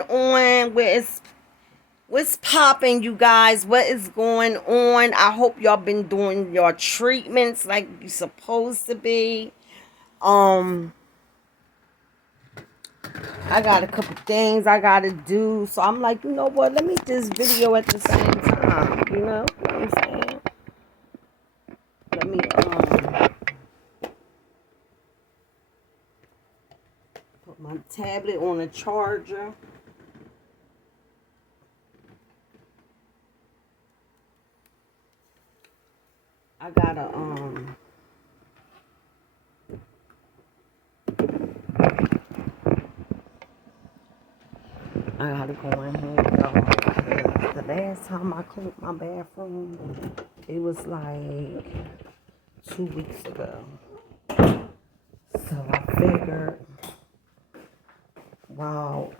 going on? What's popping, you guys? What is going on? I hope y'all been doing your treatments like you supposed to be. I got a couple things I gotta do, so I'm like, you know what? Let me just video at the same time. You know what I'm saying? Let me put my tablet on a charger. I gotta go in here, y'all. The last time I cleaned my bathroom, it was like 2 weeks ago. So I figured, while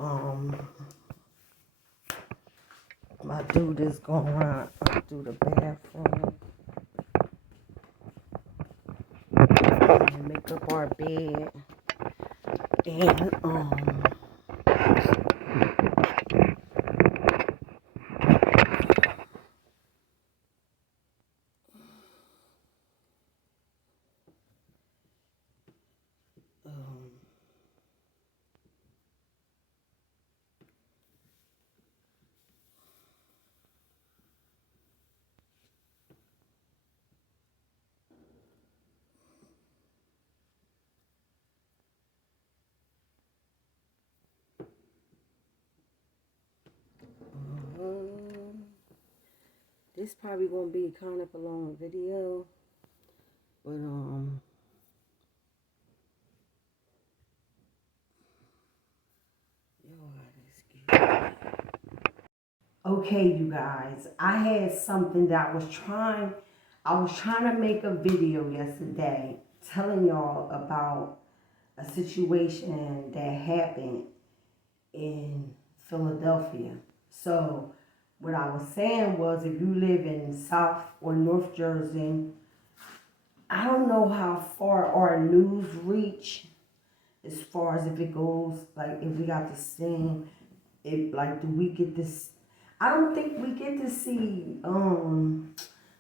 my dude is going around through the bathroom and make up our bed, and this probably gonna be kind of a long video, but okay, you guys, I had something that I was trying to make a video yesterday telling y'all about a situation that happened in Philadelphia. So what I was saying was, if you live in South or North Jersey, I don't know how far our news reach as far as if it goes, like if we got to sing, if like do we get this, I don't think we get to see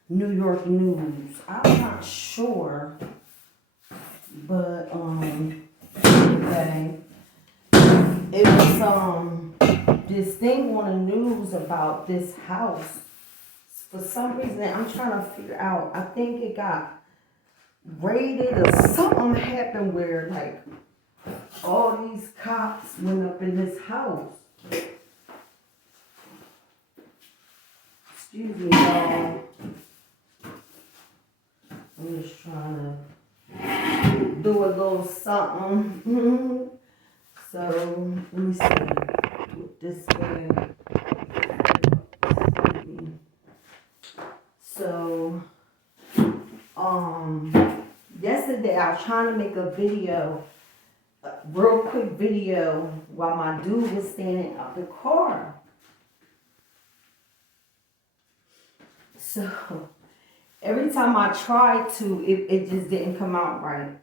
New York news. I'm not sure. But okay. It was this thing on the news about this house. For some reason, I'm trying to figure out. I think it got raided or something happened where like all these cops went up in this house. Excuse me, y'all. I'm just trying to do a little something. So let me see. Put this way. So yesterday I was trying to make a video, a real quick video, while my dude was standing out the car. So every time I tried to, it just didn't come out right.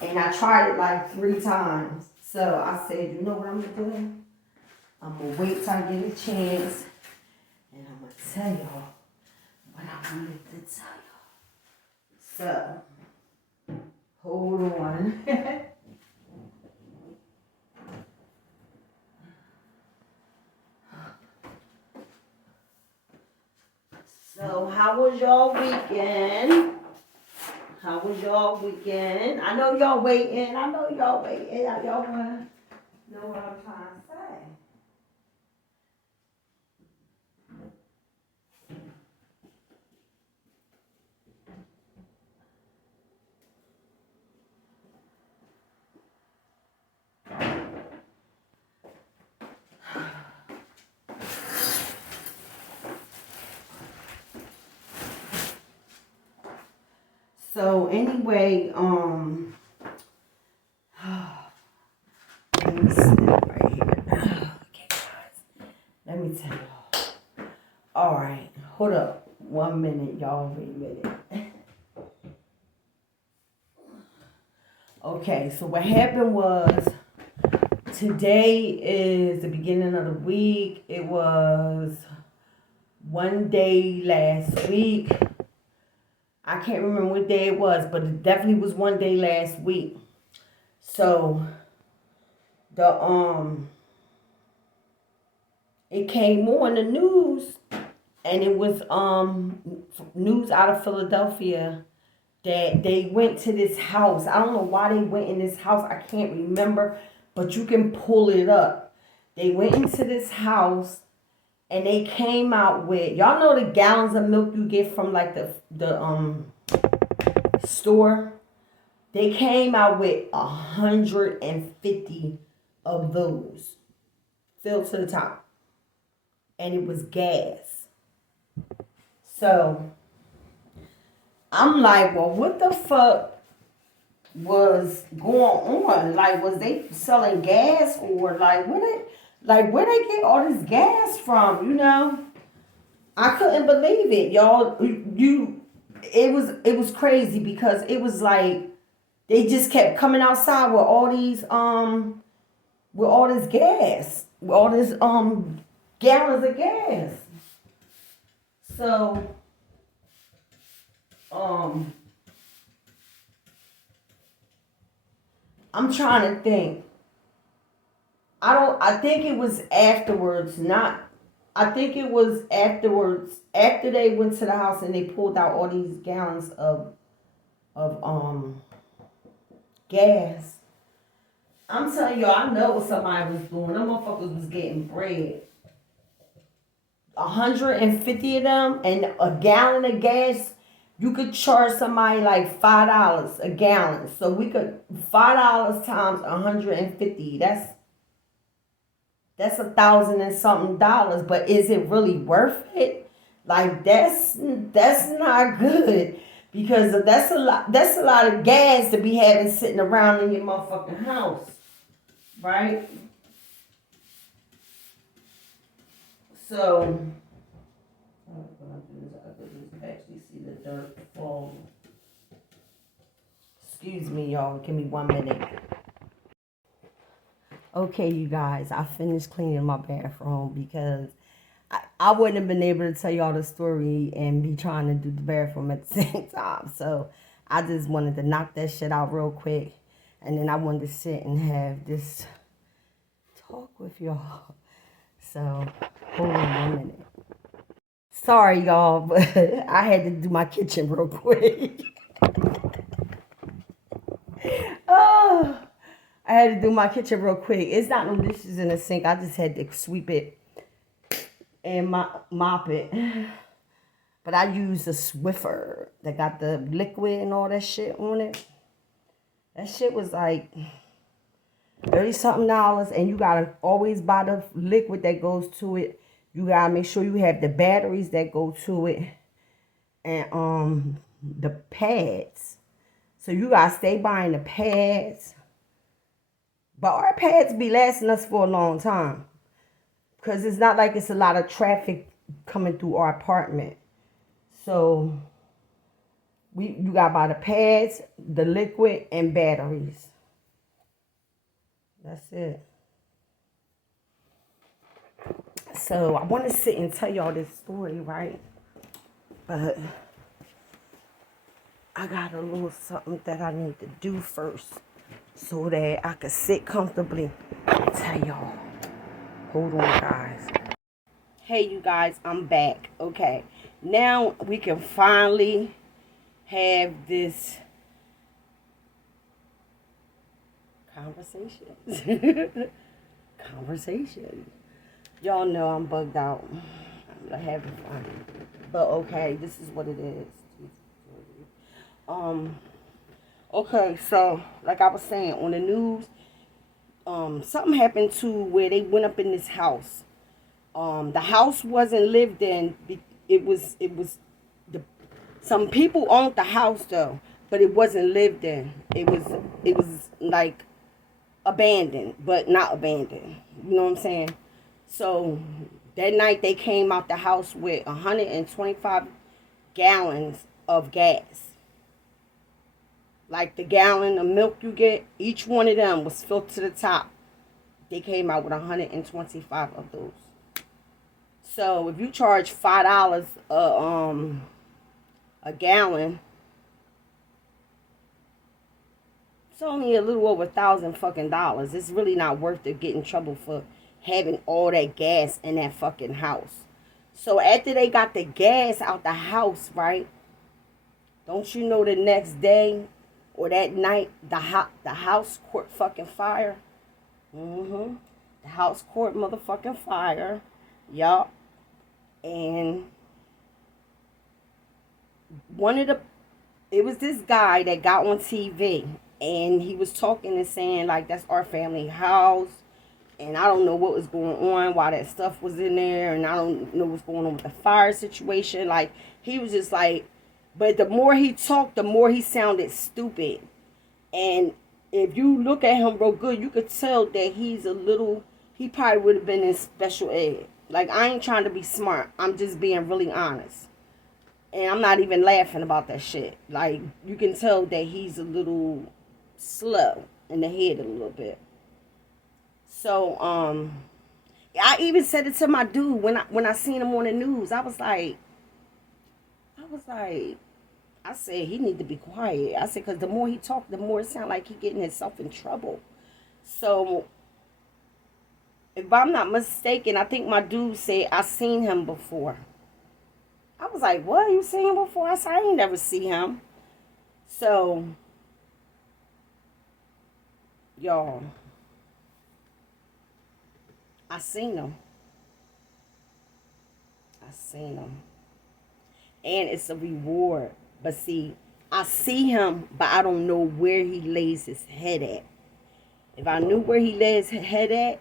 And I tried it like 3 times. So I said, you know what I'm gonna do? I'm gonna wait till I get a chance, and I'm gonna tell y'all what I wanted to tell y'all. So, hold on. So, how was y'all weekend? How was y'all weekend? I know y'all waiting. Y'all wanna know what I'm trying to say. So anyway, let me sit right here. Okay, guys. Let me tell y'all. All right, hold up 1 minute, y'all. Wait a minute. Okay, so what happened was Today is the beginning of the week. It was one day last week. I can't remember what day it was, but it definitely was one day last week. So it came on the news, and it was news out of Philadelphia that they went to this house. I don't know why they went in this house. I can't remember, but you can pull it up. They went into this house and they came out with, y'all know the gallons of milk you get from like the store? They came out with 150 of those filled to the top. And it was gas. So I'm like, well, what the fuck was going on? Like, was they selling gas, or like where they get all this gas from? You know, I couldn't believe it, y'all. It was crazy, because it was like they just kept coming outside with all these with all this gas, with all this gallons of gas. So I'm trying to think. I think it was afterwards, I think it was afterwards, after they went to the house and they pulled out all these gallons of gas. I'm telling you, I know what somebody was doing. Them motherfuckers was getting bread. 150 of them, and a gallon of gas, you could charge somebody like $5 a gallon. So we could, $5 times 150. That's $1,000 and something dollars. But is it really worth it? Like, that's not good, because that's a lot of gas to be having sitting around in your motherfucking house, right? So what I'm gonna do is I could just actually see the dirt fall. Excuse me, y'all. Give me 1 minute. Okay, you guys, I finished cleaning my bathroom, because I wouldn't have been able to tell y'all the story and be trying to do the bathroom at the same time. So I just wanted to knock that shit out real quick. And then I wanted to sit and have this talk with y'all. So hold on 1 minute. Sorry, y'all, but I had to do my kitchen real quick. Oh, I had to do my kitchen real quick. It's not no dishes in the sink. I just had to sweep it and mop it. But I used a Swiffer that got the liquid and all that shit on it. That shit was like $30-something, and you gotta always buy the liquid that goes to it. You gotta make sure you have the batteries that go to it, and the pads. So you gotta stay buying the pads. But our pads be lasting us for a long time, because it's not like it's a lot of traffic coming through our apartment. So you gotta buy the pads, the liquid, and batteries. That's it. So I want to sit and tell y'all this story, right? But I got a little something that I need to do first, so that I can sit comfortably and tell y'all. Hold on, guys. Hey, you guys, I'm back. Okay, now we can finally have this conversation. Y'all know I'm bugged out. I'm having fun. But okay, this is what it is. Okay, so like I was saying, on the news, something happened to where they went up in this house. The house wasn't lived in. It was some people owned the house though, but it wasn't lived in. It was like abandoned, but not abandoned. You know what I'm saying? So that night they came out the house with 125 gallons of gas. Like the gallon of milk you get, each one of them was filled to the top. they came out with 125 of those. So if you charge $5 a gallon, it's only a little over $1,000. It's really not worth to get in trouble for having all that gas in that fucking house. So after they got the gas out the house, right? Don't you know the next day or that night the house caught fucking fire? The house caught motherfucking fire. Yup. And it was this guy that got on TV, and he was talking and saying, like, that's our family house, and I don't know what was going on, why that stuff was in there, and I don't know what's going on with the fire situation. Like, he was just like, but the more he talked, the more he sounded stupid. And if you look at him real good, you could tell that he probably would have been in special ed. Like, I ain't trying to be smart. I'm just being really honest. And I'm not even laughing about that shit. Like, you can tell that he's a little slow in the head a little bit. So, I even said it to my dude when I seen him on the news. I said, he need to be quiet. I said, because the more he talk, the more it sound like he getting himself in trouble. So, if I'm not mistaken, I think my dude said, I seen him before. I was like, what? You seen him before? I said, I ain't never see him. So, y'all, I seen him. And it's a reward. But see, I see him, but I don't know where he lays his head at. If I knew where he lays his head at,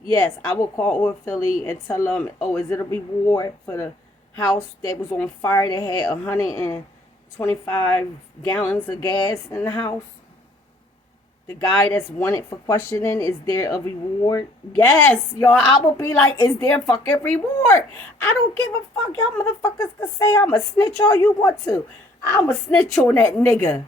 yes, I would call Oil Philly and tell them, oh, is it a reward for the house that was on fire that had 125 gallons of gas in the house? The guy that's wanted for questioning, is there a reward? Yes, y'all, I will be like, is there a fucking reward? I don't give a fuck. Y'all motherfuckers can say I'm a snitch all you want to. I'm a snitch on that nigga.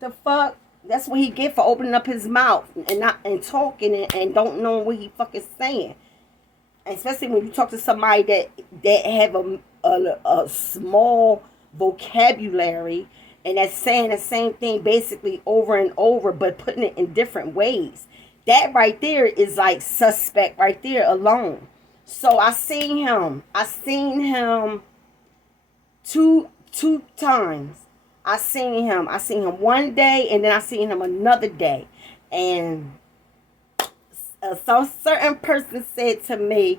The fuck? That's what he get for opening up his mouth and talking and don't know what he fucking saying. And especially when you talk to somebody that have a small vocabulary and that's saying the same thing basically over and over, but putting it in different ways. That right there is like suspect right there alone. So I seen him two times. I seen him one day, and then I seen him another day. And some certain person said to me,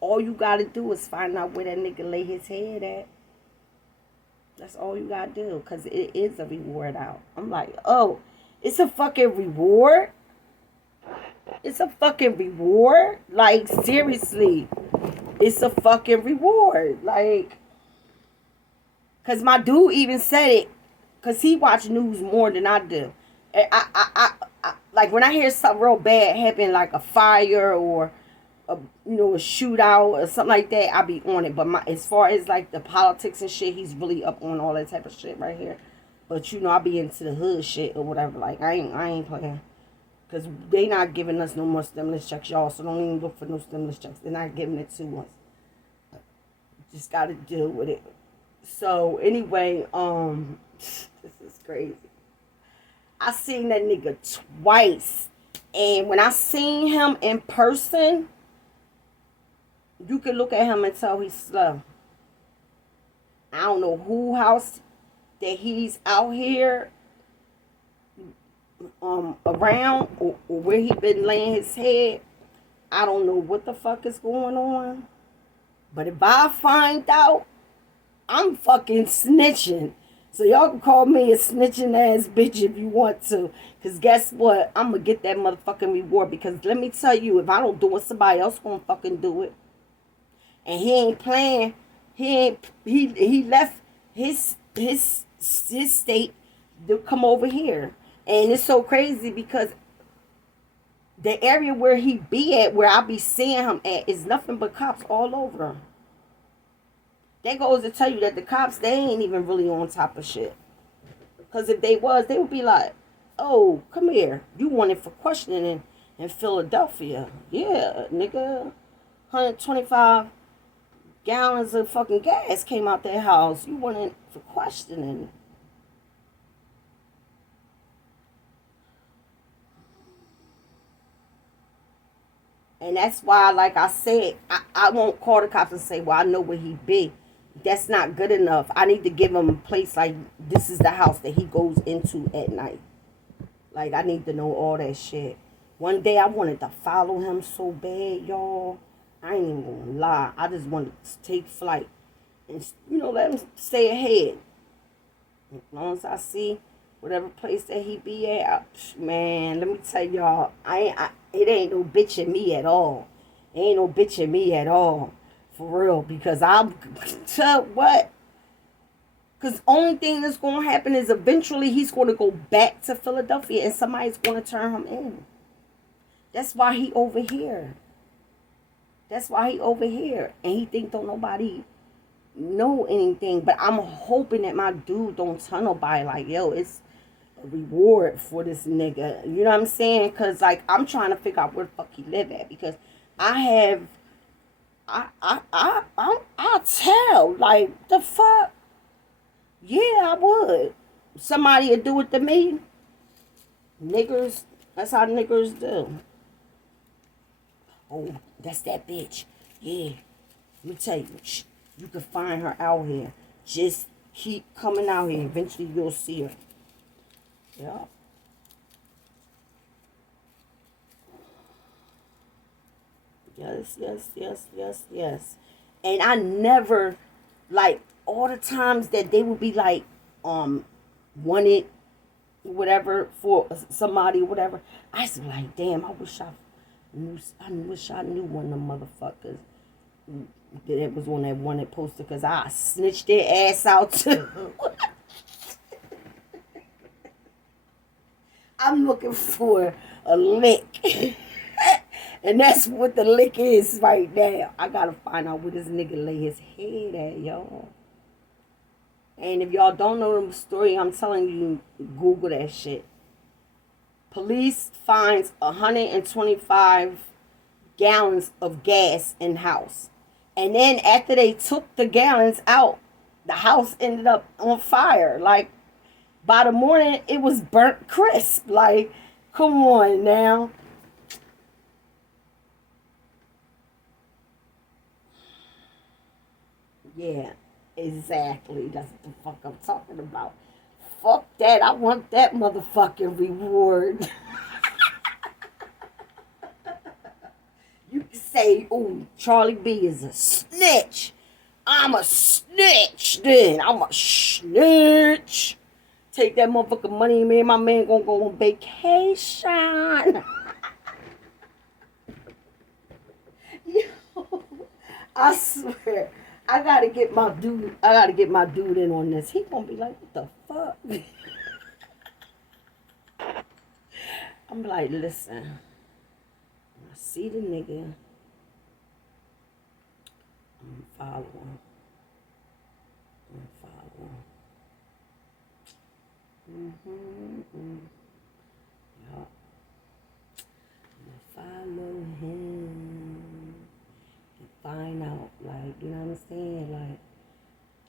all you got to do is find out where that nigga lay his head at. That's all you got to do, because it is a reward out. I'm like, oh, it's a fucking reward? It's a fucking reward? Like, seriously, it's a fucking reward. Like, because my dude even said it, because he watch news more than I do. I like, when I hear something real bad happen, like a fire or a shootout or something like that, I be on it. But as far as like the politics and shit, he's really up on all that type of shit right here. But I be into the hood shit or whatever. Like, I ain't playing, because they not giving us no more stimulus checks, y'all. So don't even look for no stimulus checks. They're not giving it to us. Just gotta deal with it. So anyway, this is crazy. I seen that nigga twice, and when I seen him in person, you can look at him and tell he's slow. I don't know who house that he's out here around, or where he been laying his head. I don't know what the fuck is going on. But if I find out, I'm fucking snitching. So y'all can call me a snitching ass bitch if you want to. Because guess what? I'm going to get that motherfucking reward. Because let me tell you, if I don't do it, somebody else going to fucking do it. And he ain't playing. He left his state to come over here. And it's so crazy because the area where he be at, where I be seeing him at, is nothing but cops all over him. That goes to tell you that the cops, they ain't even really on top of shit. Because if they was, they would be like, oh, come here. You wanted for questioning. in Philadelphia. Yeah, nigga. 125 gallons of fucking gas came out their house. You went in for questioning. And that's why, like I said, I won't call the cops and say, well, I know where he be. That's not good enough. I need to give him a place like this is the house that he goes into at night. Like, I need to know all that shit. One day I wanted to follow him so bad, y'all. I ain't even gonna lie. I just wanted to take flight and, let him stay ahead. As long as I see whatever place that he be at, man, let me tell y'all, it ain't no bitching me at all. It ain't no bitching me at all. For real. Because I'll tell what. Because only thing that's going to happen is eventually he's going to go back to Philadelphia and somebody's going to turn him in. That's why he over here. That's why he over here. And he think don't nobody know anything. But I'm hoping that my dude don't tell nobody like, yo, it's a reward for this nigga. You know what I'm saying? Because, like, I'm trying to figure out where the fuck he live at. Because I'll tell. Like, the fuck? Yeah, I would. Somebody would do it to me. Niggers, that's how niggers do. Oh, that's that bitch. Yeah. Let me tell you, you can find her out here. Just keep coming out here. Eventually you'll see her. Yeah. Yes. And I never, like, all the times that they would be like, wanted, whatever, for somebody, whatever. I used to be like, damn, I wish I knew one of them motherfuckers that was on that wanted poster, because I snitched their ass out too. I'm looking for a lick. And that's what the lick is right now. I gotta find out where this nigga lay his head at, y'all. And if y'all don't know the story, I'm telling you, Google that shit. Police finds 125 gallons of gas in house. And then after they took the gallons out, the house ended up on fire. Like, by the morning, it was burnt crisp. Like, come on now. Yeah, exactly. That's what the fuck I'm talking about. Fuck that. I want that motherfucking reward. You can say, ooh, Charlie B is a snitch. I'm a snitch then. I'm a snitch. Take that motherfucking money, me and my man gonna go on vacation. Yo, I swear. I gotta get my dude in on this. He gonna be like, what the fuck? I'm like, listen. I see the nigga. I'm following. Yup. I'm follow him. Find out, like, you know what I'm saying?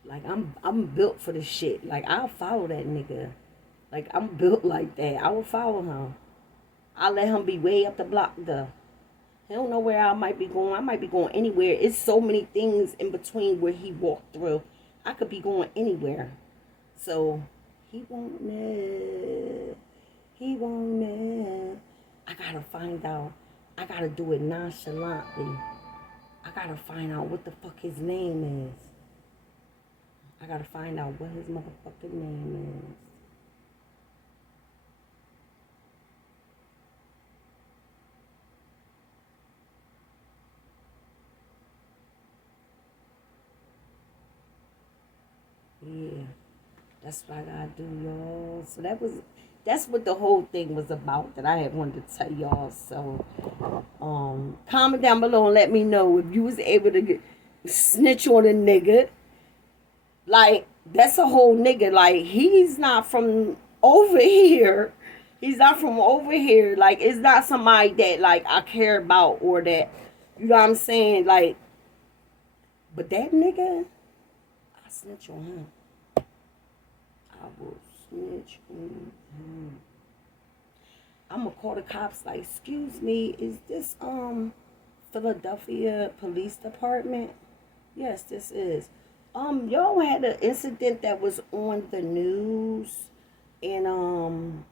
Like I'm built for this shit. Like, I'll follow that nigga. Like, I'm built like that. I will follow him. I'll let him be way up the block though. He don't know where I might be going. I might be going anywhere. It's so many things in between where he walked through. I could be going anywhere. So he won't know. He won't know. I gotta find out. I gotta do it nonchalantly. I gotta find out what the fuck his name is. I gotta find out what his motherfucking name is. Yeah, that's what I gotta do, y'all. So that's what the whole thing was about that I had wanted to tell y'all. So, comment down below and let me know if you was able to snitch on a nigga. Like, that's a whole nigga. Like, he's not from over here. He's not from over here. Like, it's not somebody that, like, I care about or that, you know what I'm saying? Like, but that nigga, I snitch on him. I will snitch on him. I'm gonna call the cops like, excuse me, is this, Philadelphia Police Department? Yes, this is. Y'all had an incident that was on the news, and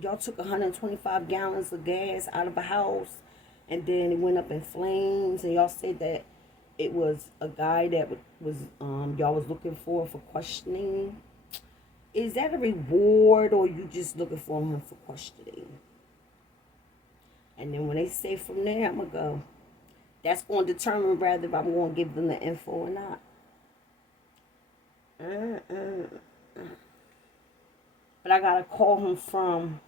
y'all took 125 gallons of gas out of a house, and then it went up in flames, and y'all said that it was a guy that was y'all was looking for questioning. Is that a reward, or you just looking for him for questioning? And then when they say from there, I'm gonna go. That's going to determine rather if I'm going to give them the info or not. But I gotta call him from.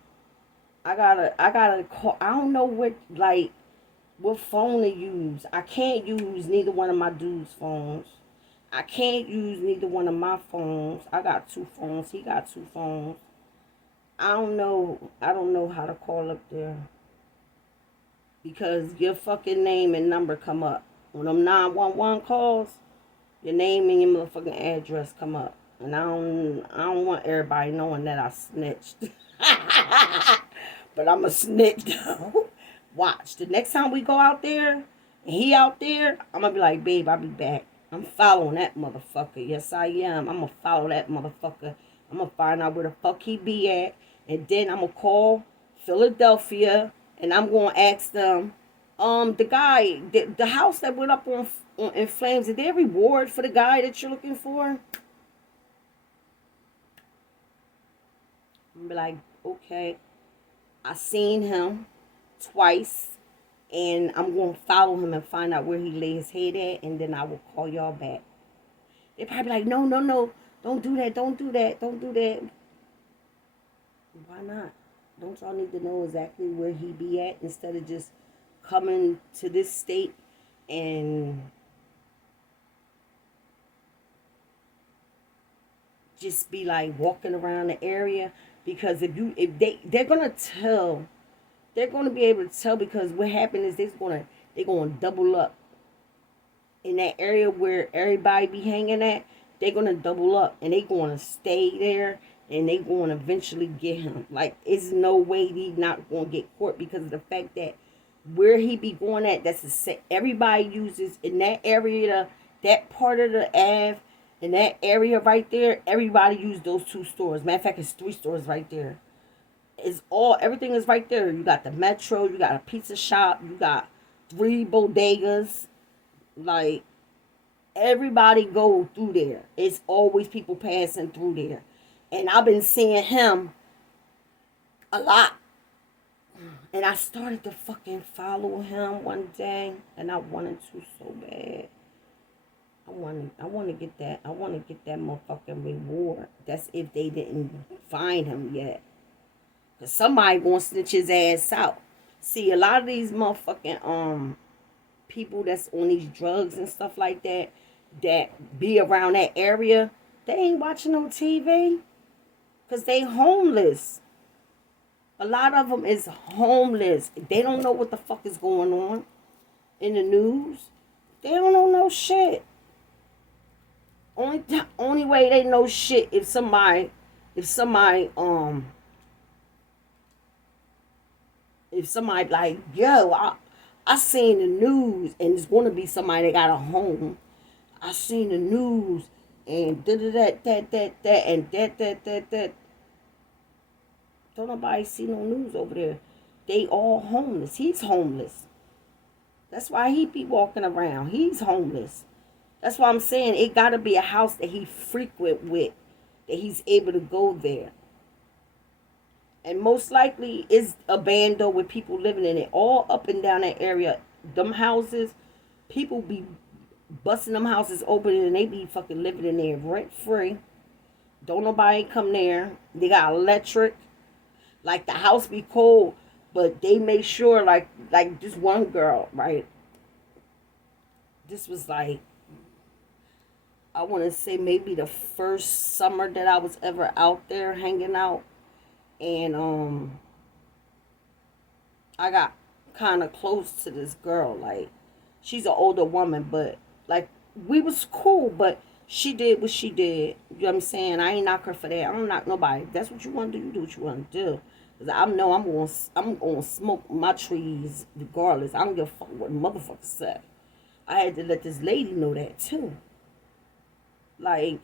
I gotta call. I don't know what phone to use. I can't use neither one of my dude's phones. I can't use neither one of my phones. I got two phones. He got two phones. I don't know. I don't know how to call up there. Because your fucking name and number come up. When them 911 calls, your name and your motherfucking address come up. And I don't want everybody knowing that I snitched. But I'm a snitch though. Watch. The next time we go out there, and he out there, I'm going to be like, babe, I'll be back. I'm following that motherfucker. Yes, I am. I'm going to follow that motherfucker. I'm going to find out where the fuck he be at. And then I'm going to call Philadelphia. And I'm going to ask them, the guy, the house that went up in flames, is there a reward for the guy that you're looking for? I'm going to be like, okay. I seen him twice. And I'm going to follow him and find out where he lay his head at. And then I will call y'all back. They're probably like, no. Don't do that. Don't do that. Don't do that. Why not? Don't y'all need to know exactly where he be at instead of just coming to this state and just be like walking around the area? Because if they're gonna tell, they're gonna be able to tell, because what happened is they're gonna double up in that area where everybody be hanging at. They're gonna double up and they gonna stay there. And they going to eventually get him. Like, it's no way he not going to get caught, because of the fact that where he be going at, that's the same. Everybody uses in that area, that part of the Ave, in that area right there, everybody use those two stores. Matter of fact, it's 3 stores right there. Everything is right there. You got the Metro, you got a pizza shop, you got 3 bodegas. Like, everybody go through there. It's always people passing through there. And I've been seeing him a lot. And I started to fucking follow him one day. And I wanted to so bad. I want to get that. I want to get that motherfucking reward. That's if they didn't find him yet. Because somebody gonna snitch his ass out. See, a lot of these motherfucking people that's on these drugs and stuff like that be around that area, they ain't watching no TV. Because they homeless. A lot of them is homeless. They don't know what the fuck is going on in the news. They don't know no shit. Only way they know shit if somebody like, yo, I seen the news, and it's gonna be somebody that got a home. I seen the news. And that, and that. Don't nobody see no news over there. They all homeless. He's homeless. That's why he be walking around. He's homeless. That's why I'm saying it got to be a house that he frequent with, that he's able to go there. And most likely it's a bando with people living in it. All up and down that area, them houses, people be busting them houses open and they be fucking living in there rent free. Don't nobody come there. They got electric. Like, the house be cold, but they make sure, like this one girl, right? This was like, I want to say maybe the first summer that I was ever out there hanging out. And I got kind of close to this girl. Like, she's an older woman, but like we was cool, but she did what she did. You know what I'm saying? I ain't knock her for that. I don't knock nobody. If that's what you want to do, you do what you want to do. Cause I know I'm gonna smoke my trees regardless. I don't give a fuck what motherfuckers say. I had to let this lady know that too. Like,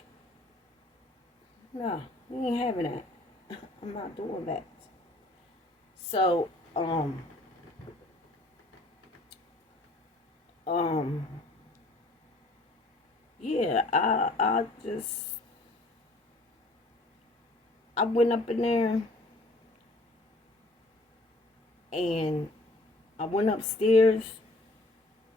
no, we ain't having that. I'm not doing that. So, um, yeah, I went up in there and I went upstairs